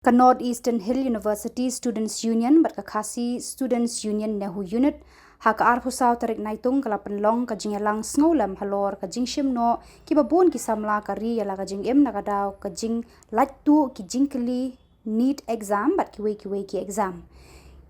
Ka North Eastern Hill University Students Union bat ka Khasi Students Union Nehu unit ha ka arhusaw tarik naitung kala penlong ka Jingialang sngolam halor ka jingshim no ki babun ki Samla kari yala ka jingem na ka daw ka jing latu ki jingkeli NEET exam bat ki we ki exam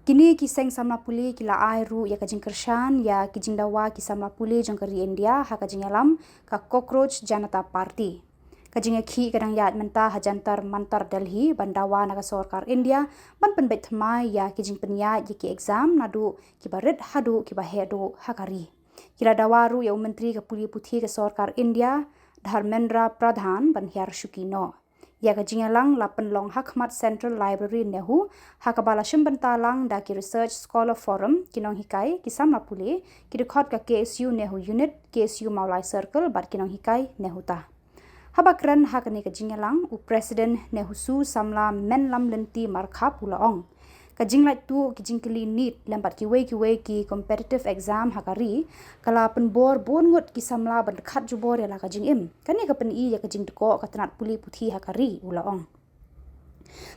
kini ki seng Samla Pule ki la airu ya ka jing Kyrshan ya ki jing dawa ki Samla Pule jong kari India ha ka Jingialam ka cockroach Jantar party ka Jingiakhih kadang yat Mantar Jantar Mantar Delhi bandawa naga sorkar India ban penbet thamai ya ki jing penya ya ki exam nadu ki barit hadu ki bahedo hakari kira dawaru ya menteri ka puli puthi ka sorkar India Dharmendra Pradhan ban hiar shukino ya ka Jingialang lapen long hakmat Central Library Nehu hakabala shimbentalang da ki research scholar forum kinong hikai ki Samla Pule ki record ka KSU Nehu unit KSU Maulai circle bat kinong hikai Nehuta habakran hakani ka Jingialang u president Nehusu Samla menlam lenti markha pulaong ka jinglait tu ki jingkeli NEET lambat ki we ki competitive exam hakari kala pen bor bongut ki Samla ban khat jubor ya la ka jingim kani ka pen I ya ka jingtko ka tanat puli puthi hakari ulaong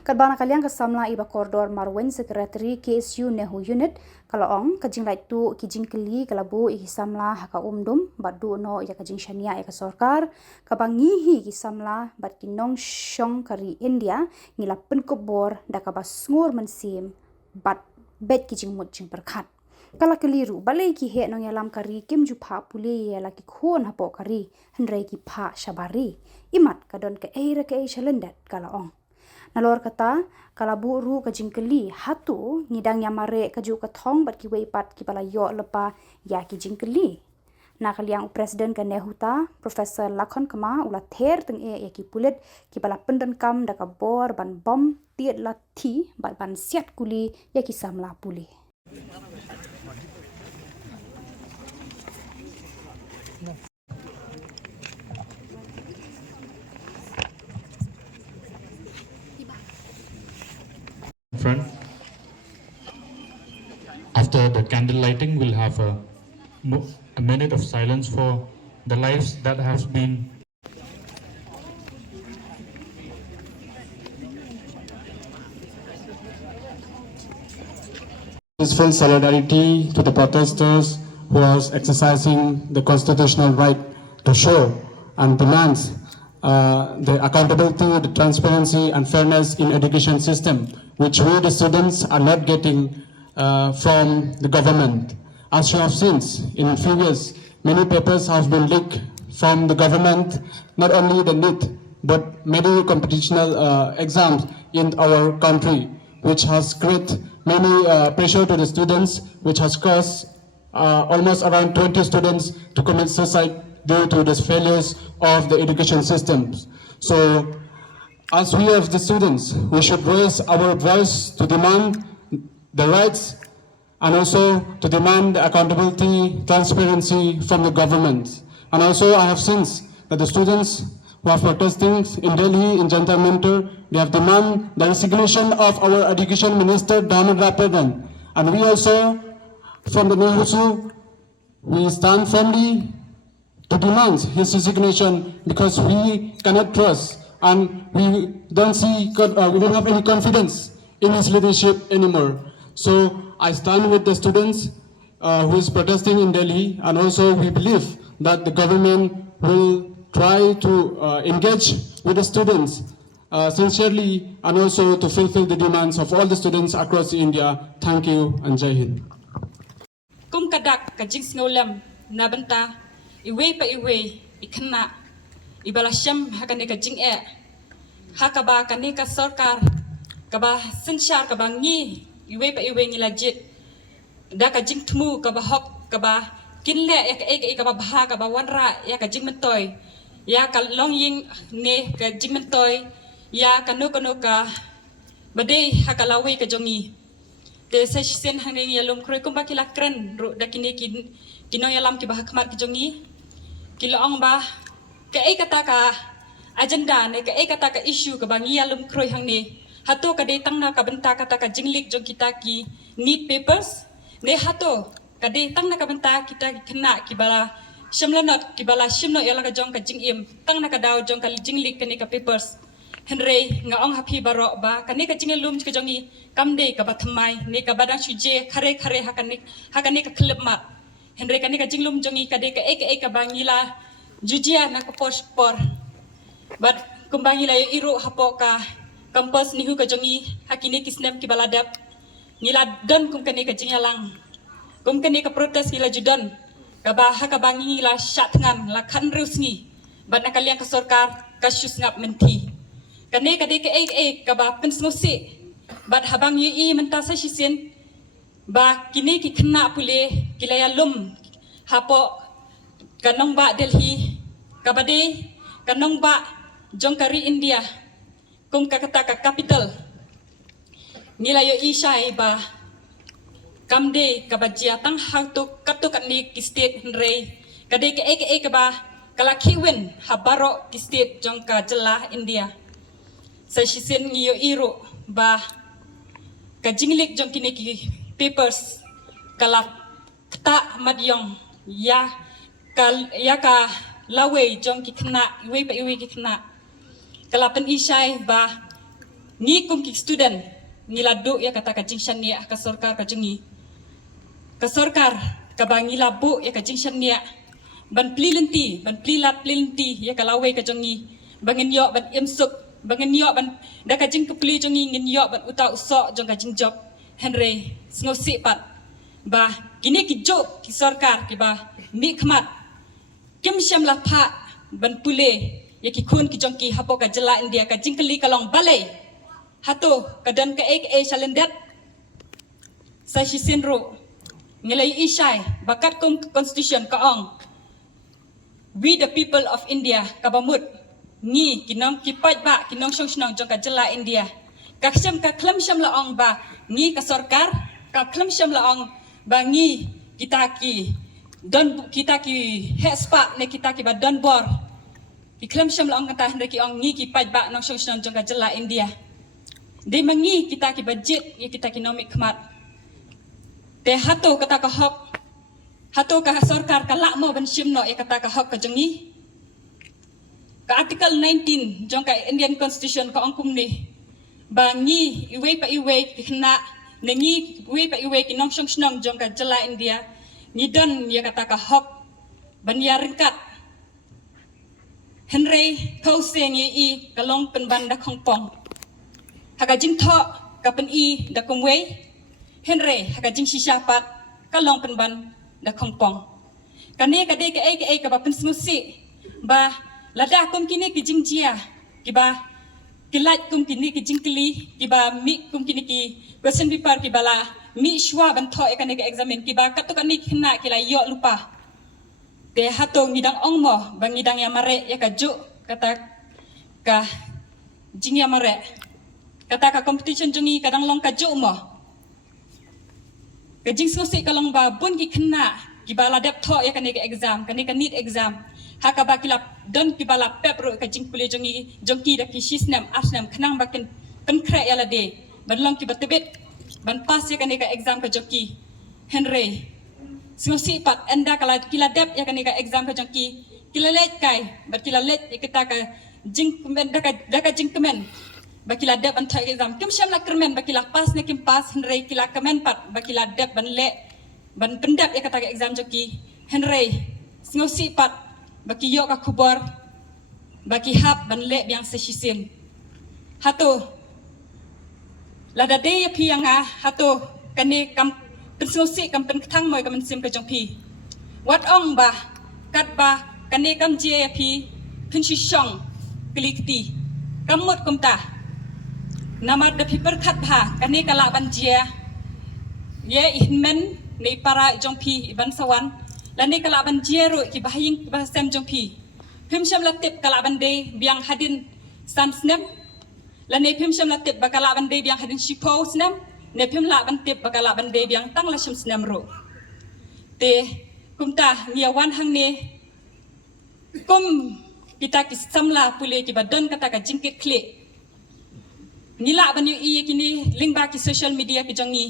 kadbana kaliang ka Samla iba koridor marwen secretary KSU Nehu unit kalaong ka jinglait tu ki jingkeli kalabu I Samla haka umdum badu no ya ka jingshania ya ka sorkar ka bangihi ki Samla bat ki nong shong kari India ngila pen Khubor da ka basngur mensim bat bet ki jingmut jing perkhat kala keliru balai ki he nong yalam kari kim ju pha Pule ya la ki khon hapo kari hendrai ki pha shabari imat kadon ka eira ka chalendat kalaong nalor kata kalabu ru ka jingkeli hatu ngidang yamare ka ju ka thong bat ki weipat ki bala yo lepa ya ki jingkeli na kaliang presiden ka Nehuta professor Lakhon kama ula ther teng ya ki pulet ki bala pendan kam da ka bor ban bom tiet lathi bat ban siat kuli ya ki Samla Pule front. After the candle lighting, we'll have a minute of silence for the lives that have been peaceful solidarity to the protesters who are exercising the constitutional right to show and demands the accountability, the transparency and fairness in education system, which we the students are not getting from the government. As you have seen in few years, many papers have been leaked from the government, not only the NEET, but many computational exams in our country, which has created many pressure to the students, which has caused almost around 20 students to commit suicide due to the failures of the education systems. So, as we as the students, we should raise our voice to demand the rights and also to demand the accountability, transparency from the government. And also I have seen that the students who are protesting in Delhi, in Jantar Mantar, they have demanded the resignation of our education minister, Dharmendra Pradhan. And we also, from the Nehu, we stand firmly to demand his resignation because we cannot trust and we don't have any confidence in his leadership anymore. So I stand with the students who is protesting in Delhi, and also we believe that the government will try to engage with the students sincerely and also to fulfill the demands of all the students across India. Thank you and Jai Hind. Kum kadak ka jing sngolam na banta iwe pa iwe ikna ibalasham hakane ka jing hakaba kane ka sarkar kaba sinshar kaba ngi iwe pa iwe ngi lajit da ka jing tmu kaba hok kaba kinle ya ka kaba bha kaba wanra ya ka jing mentoy ya ka long ying ne ka jing mentoy ya ka no ka bade hakalawi ka jongi te session hanging yalom kroy kumba kila kren ro dakine kino yalam ki bahakmat ki jongi kilo ong ba ka kata ka agenda ne ka kata ka issue ka bangi yalom kroy hangni hato ka de tangna ka benta kata ka jinglik jong kita ki need papers ne hato ka de tangna ka benta kita kena ki bala shimlanot ki bala shimno yala ka jong ka jingim tangna ka daw jong ka jinglik ka ne ka papers Henry ngaong happy barok ba kani ka jingelum ka jongi kamde ka batmai ni ka badang chuje khare hakani ka klip mat Henry kani ka jinglum jongi ka de ka ka bangila jujia na ka por but kumbangila yo iru hapo ka kampus Nehu ka jongi hakini kisnem ki baladap ngila don kum kani ka jingalang kum kani ka protes ngila judon ka ba ka bangi la syatngan la kan rusngi bat nakaliang ka sarkar ka syus ngap menti kane kade ke ka ba pensmosi bat habang yi menta sa shisin ba kini ki khna pule kilaya lum hapo kanong ba Delhi kabade kanong ba jongkari India kum ka kata ka capital nilayo ishai ba kamde kabajia tang hatu katuk ni ki state Henry kade ke ka ba kala kiwen habaro ki state jongka jela India sa shisen ngiyo iro ba ka jinglik jong kini ki papers kala ta madyong ya ka lawe jong ki khna iwe pa iwe ki khna kala pen isai ba ni kum ki student ngiladu ya kata ka jingshan ni ka sarkar ka jingi ka sarkar ka ba ngilabu ya ka jingshan ni ban plilenti ban plilat plilenti ya ka lawe ka jongi bangin yo ban imsuk bangen yo ban da ka jing kepli jongi ngin yo ban uta usok jong ka jing job Henry ngosi pat ba kini ki job ki sarkar ki ba mi khmat kim sham la pha ban pule ya ki khun ki jong ki hapo ka jela India ka jing kali kalong balai hato ka dan ka shalendat sa shisinro ngelai ishai bakat kum constitution ka ong we the people of India ka bamut ngi kinong kipat ba kinong shong jong ka jela India ka klam sham la ong ba ngi ka sarkar ka klam sham la ong ba ngi kita ki hespa ne kita ki ba don bor ki klam sham la ong kata hande ki ong ngi kipat ba nong shong jong ka jela India de mangi kita ki budget ya kita ki nomik khmat te hato kata ka hok hato ka sarkar ka la mo ban shim no ya kata ka hok ka jongi ka article 19 jong ka Indian constitution ka ongkum ni bangi iwe pa iwe kina nengi iwe pa iwe kinong shong jong ka jela India ni don ya kata ka hok ban ya ringkat Henry kau seng i kalong penban da khongpong haga jing tho ka pen i da kumwei Henry haga jing shishapat kalong penban da khongpong kane ka de ka ba pen smusi ba lada kum kini ki jingjia kiba kilat kum kini ki jingkli kiba mi kum kini ki question paper kibala mi shwa ban tho ekane ka examine kiba katuk ani khna kila yo lupa te hato ngidang ongmo bangidang ya mare ya ka ju kata ka jingya mare kata ka competition jungi kadang long ka ju mo ka jing sosi kalong ba bun ki khna kibala dep tho ekane ka exam kane ka need exam haka bakila don kibala pepro ka jing pule jongki da ki shisnam asnam khnang bakin penkra yala de banlong ki batebet ban pas ya kanika exam ka jongki Henry singosi pat enda kala kila dep ya kanika exam ka jongki kila let kai bat kila let ikita ka jing kemen da ka jing kemen bakila dep an thai exam kim sham la kermen bakila pas ne kim pas Henry kila kemen pat bakila dep ban le ban pendap ya kata ka exam jongki Henry singosi pat baki yo ka khubor baki hap ban le biang se shisin hato lada de ya pi anga hato kane kam pensosi kam pen thang moi kam sim ka jong pi wat ong ba kat ba kane kam je ya pi pin shi shong klikti kamut kumta namar da pi per khat ba kane kala ban je ye inmen nei para jong pi ban sawan lani kala ban jeru ki bahing bahasam jongpi phimsham latip kala ban de biang hadin sam snap lani phimsham latip bakala ban de biang hadin shipo snap ne phim la ban tip bakala ban de biang tang la sham snam ro te kumta ngiawan hang ne kum kita ki samla pule ki badon kata ka jingkit kle nila ban yu i kini link ba ki social media ki jongi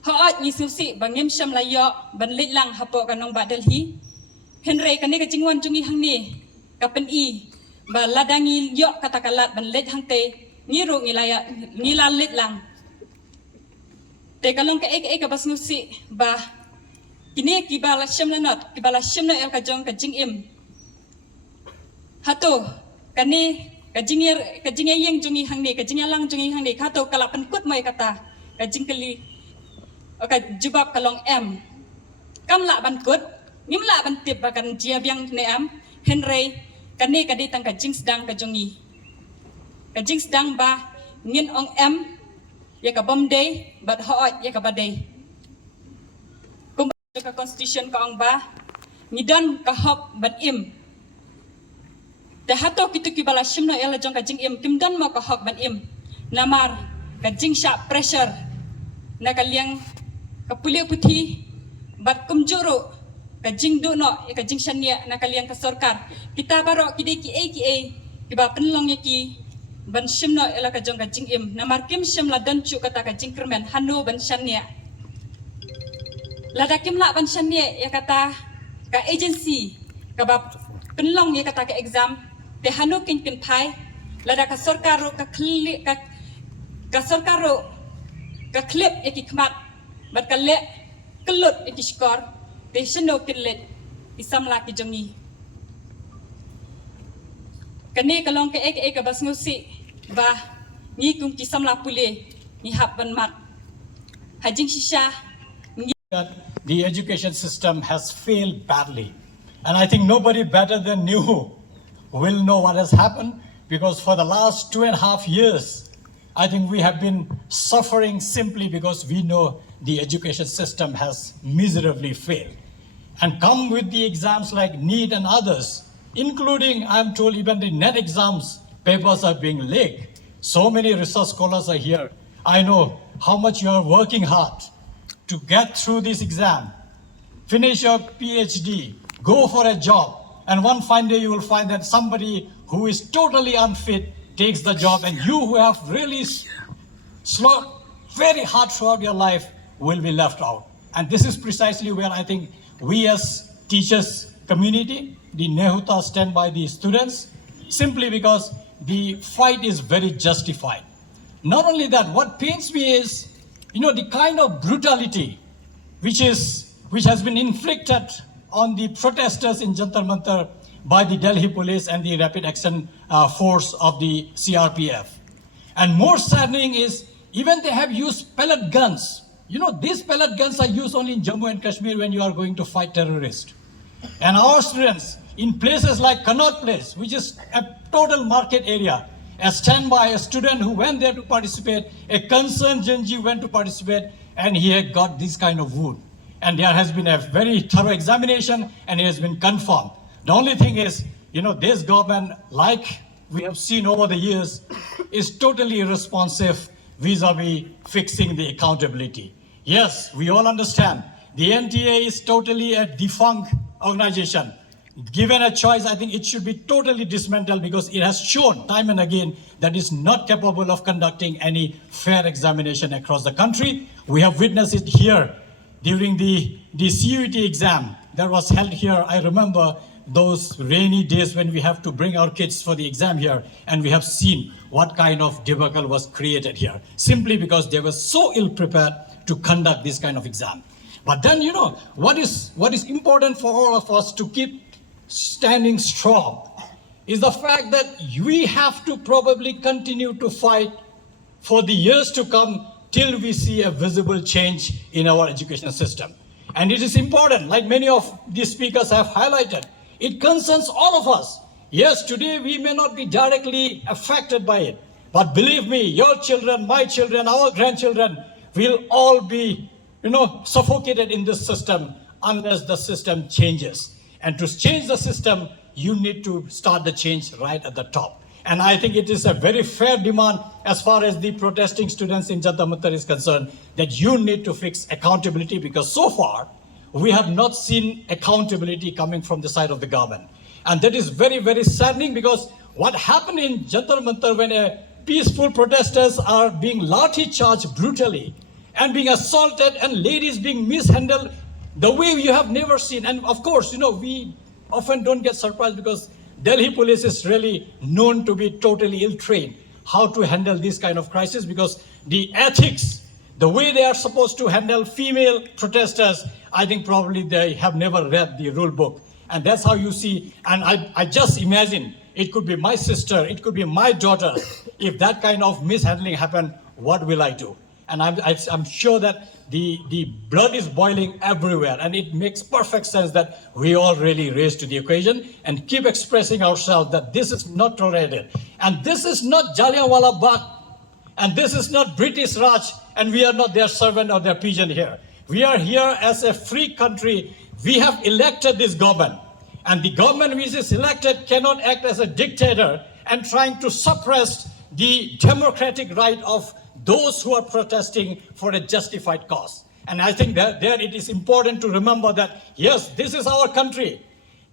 Haat ni susi bangim sham la yo ban litlang hapo kanong ba Delhi Henry kani ka jingwan jungi hang ni ka pen i ba ladangi yo katakalat ban let hangte ngiru ngila lit lang te kalong ka ek bas nusi ba kini kibala syamna not kibala syamna el kajong kajing im hato kani kajing yang jungi hangni kajing lang jungi hangni hato kalapan kut mai kata kajing kali ka jubab kalong em kamla ban kut nimla ban tip bakan jia biang ne am henry kani kadi tang kajing sedang kajongi kajing sedang ba ngin ong em ya ka bom day but hoot ya ka baday kum ka constitution ka ong ba ngidan ka hop ban im te hato kitu kibala shimno ela jong kajing im kimdan mo ka hop ban im namar kajing sharp pressure na kaliang kapuli puti bat kumjuro kajing do no kajing shania na kaliang ka sarkar kita baro kide ki kiba penlong yaki ban shimno ela kajong kajing im namar kim shimla dan chu kata kajing kermen hanu ban shania lada kim la ban shania ya kata ka agency ka ba penlong ya kata ka exam te hanu kin thai lada ka sarkar ka khli ka sarkar ka clip yaki khmat bat ka le kelut yaki skor te shino kilet di Samla ki jongi kani kalong ke ek bas ngusi ba ni kum ki Samla Pule ni hap ban mat hajing shisha that the education system has failed badly, and I think nobody better than Nehu will know what has happened, because for the last 2.5 years I think we have been suffering simply because we know the education system has miserably failed. And come with the exams like NEET and others, including, I'm told, even the NET exams, papers are being leaked. So many research scholars are here. I know how much you are working hard to get through this exam, finish your PhD, go for a job, and one fine day you will find that somebody who is totally unfit takes the job, and you who have really slog very hard throughout your life will be left out. And this is precisely where I think we as teachers community, the Nehuta, stand by the students, simply because the fight is very justified. Not only that, what pains me is, the kind of brutality which has been inflicted on the protesters in Jantar Mantar by the Delhi police and the Rapid Action Force of the CRPF. And more saddening is, even they have used pellet guns. These pellet guns are used only in Jammu and Kashmir when you are going to fight terrorists. And our students, in places like Connaught Place, which is a total market area, a standby, a student who went there to participate, a concerned Genji went to participate, and he had got this kind of wound. And there has been a very thorough examination, and it has been confirmed. The only thing is, this government, like we have seen over the years, is totally irresponsive vis-a-vis fixing the accountability. Yes, we all understand the NTA is totally a defunct organization. Given a choice, I think it should be totally dismantled, because it has shown time and again that it's not capable of conducting any fair examination across the country. We have witnessed it here during the CUET exam that was held here. I remember those rainy days when we have to bring our kids for the exam here, and we have seen what kind of debacle was created here, simply because they were so ill prepared to conduct this kind of exam. But then, what is important for all of us to keep standing strong is the fact that we have to probably continue to fight for the years to come till we see a visible change in our education system. And it is important, like many of the speakers have highlighted, it concerns all of us. Yes, today we may not be directly affected by it, but believe me, your children, my children, our grandchildren will all be, suffocated in this system unless the system changes. And to change the system, you need to start the change right at the top. And I think it is a very fair demand as far as the protesting students in Jantar Mantar is concerned, that you need to fix accountability, because so far we have not seen accountability coming from the side of the government. And that is very, very saddening, because what happened in Jantar Mantar when peaceful protesters are being lathi charged brutally and being assaulted and ladies being mishandled the way you have never seen. And of course, we often don't get surprised, because Delhi police is really known to be totally ill-trained how to handle this kind of crisis, because the ethics, the way they are supposed to handle female protesters, I think probably they have never read the rule book. And that's how you see, and I just imagine it could be my sister, it could be my daughter. If that kind of mishandling happened, what will I do? And I'm sure that the blood is boiling everywhere, and it makes perfect sense that we all really raise to the occasion and keep expressing ourselves that this is not tolerated. And this is not Jallianwala Bagh, and this is not British Raj, and we are not their servant or their pigeon here. We are here as a free country. We have elected this government, and the government which is elected cannot act as a dictator and trying to suppress the democratic right of those who are protesting for a justified cause. And I think that there it is important to remember that, yes, this is our country.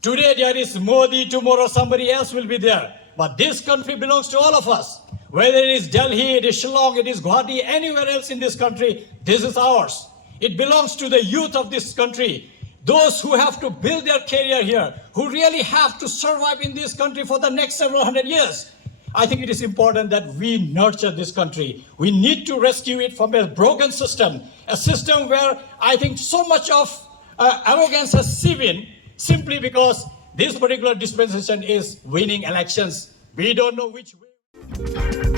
Today there is Modi, tomorrow somebody else will be there. But this country belongs to all of us. Whether it is Delhi, it is Shillong, it is Guwahati, anywhere else in this country, this is ours. It belongs to the youth of this country. Those who have to build their career here, who really have to survive in this country for the next several hundred years. I think it is important that we nurture this country. We need to rescue it from a broken system, a system where I think so much of arrogance has seeped in simply because this particular dispensation is winning elections. We don't know which way.